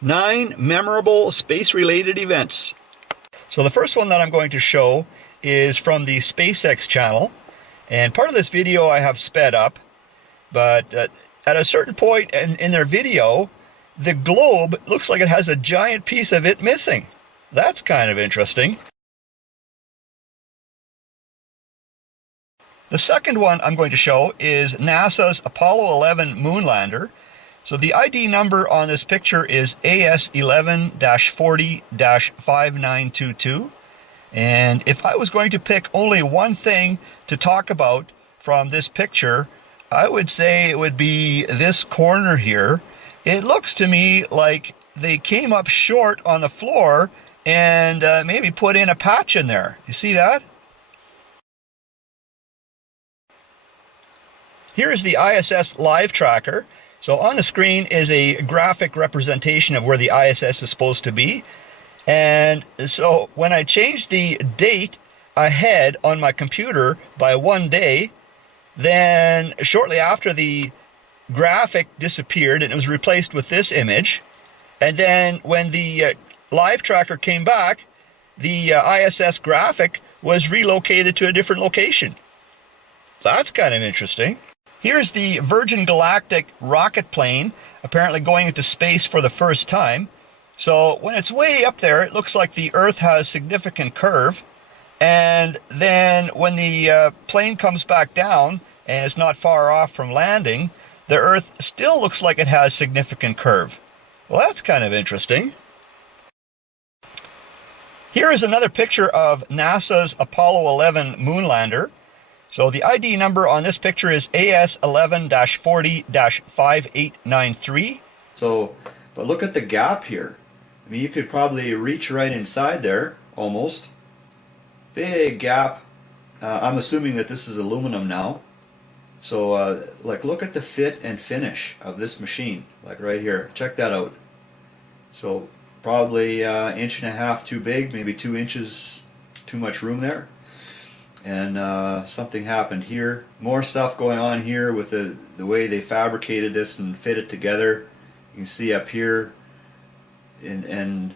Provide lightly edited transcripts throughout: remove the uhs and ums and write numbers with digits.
9 memorable space-related events. So the first one that I'm going to show is from the SpaceX channel. And part of this video I have sped up, but at a certain point in their video, the globe looks like it has a giant piece of it missing. That's kind of interesting. The second one I'm going to show is NASA's Apollo 11 moon lander. So the ID number on this picture is AS11-40-5922. And if I was going to pick only one thing to talk about from this picture, I would say it would be this corner here. It looks to me like they came up short on the floor and maybe put in a patch in there. You see that? Here is the ISS live tracker. So on the screen is a graphic representation of where the ISS is supposed to be. And so when I changed the date ahead on my computer by 1 day, then shortly after the graphic disappeared and it was replaced with this image. And then when the live tracker came back, the ISS graphic was relocated to a different location. That's kind of interesting. Here's the Virgin Galactic rocket plane, apparently going into space for the first time. So when it's way up there, it looks like the Earth has significant curve. And then when the plane comes back down, and it's not far off from landing, the Earth still looks like it has significant curve. Well, that's kind of interesting. Here is another picture of NASA's Apollo 11 moon lander. So the ID number on this picture is AS11-40-5893. So, but look at the gap here. I mean, you could probably reach right inside there, almost. Big gap. I'm assuming that this is aluminum now. So, like, look at the fit and finish of this machine. Like right here. Check that out. So, probably 1.5 inches too big, maybe 2 inches too much room there. And something happened here. More stuff going on here with the way they fabricated this and fit it together. You can see up here, and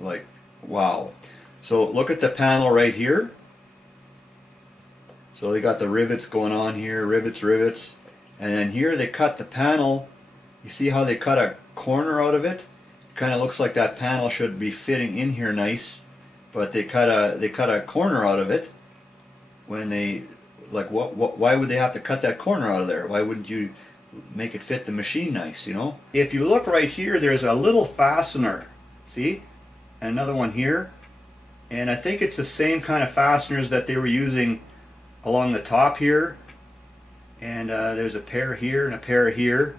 like, wow. So look at the panel right here. So they got the rivets going on here, rivets, and then here they cut the panel. You see how they cut a corner out of it? It kind of looks like that panel should be fitting in here nice. But they cut a corner out of it when they, like, why would they have to cut that corner out of there? Why wouldn't you make it fit the machine nice, you know? If you look right here, there's a little fastener, see? And another one here. And I think it's the same kind of fasteners that they were using along the top here. And there's a pair here and a pair here.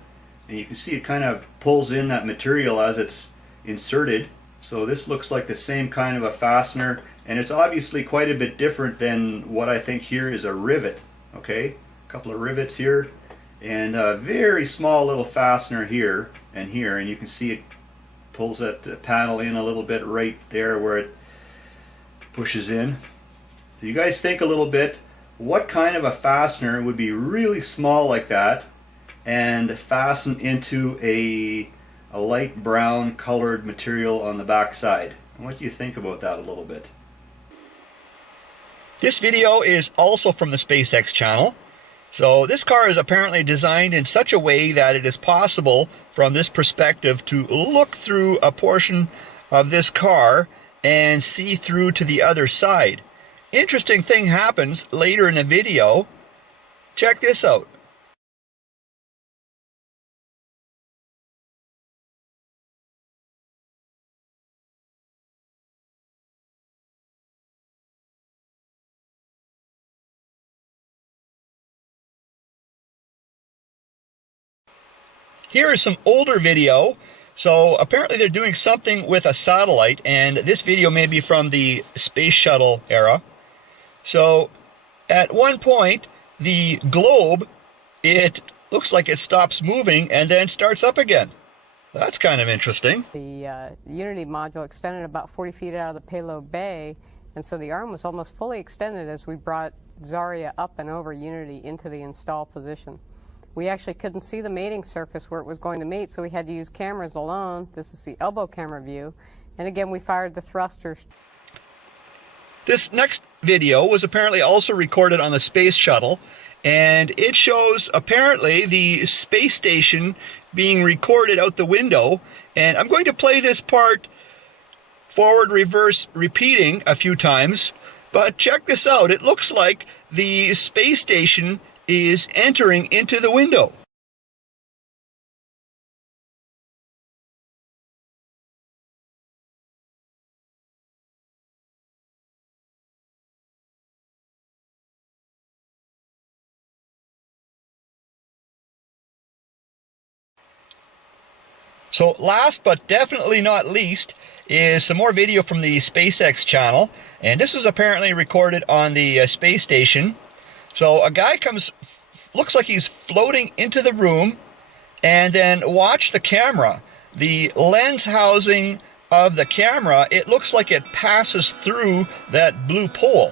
And you can see it kind of pulls in that material as it's inserted. So this looks like the same kind of a fastener, and it's obviously quite a bit different than what I think here is a rivet. Okay, a couple of rivets here, and a very small little fastener here, and you can see it pulls that panel in a little bit right there where it pushes in. So you guys think a little bit, what kind of a fastener would be really small like that and fasten into a light brown colored material on the back side? What do you think about that a little bit? This video is also from the SpaceX channel. So this car is apparently designed in such a way that it is possible from this perspective to look through a portion of this car and see through to the other side. Interesting thing happens later in the video. Check this out. Here is some older video. So apparently they're doing something with a satellite, and this video may be from the space shuttle era. So at one point, the globe, it looks like it stops moving and then starts up again. That's kind of interesting. The Unity module extended about 40 feet out of the payload bay, and so the arm was almost fully extended as we brought Zarya up and over Unity into the install position. we actually couldn't see the mating surface where it was going to mate, so we had to use cameras alone. This is the elbow camera view. And again, we fired the thrusters. This next video was apparently also recorded on the space shuttle, and it shows apparently the space station being recorded out the window. And I'm going to play this part forward, reverse, repeating a few times, but check this out. It looks like the space station is entering into the window. So last but definitely not least is some more video from the SpaceX channel, and this is apparently recorded on the space station. So a guy comes, looks like he's floating into the room, and then watch the camera. The lens housing of the camera, it looks like it passes through that blue pole.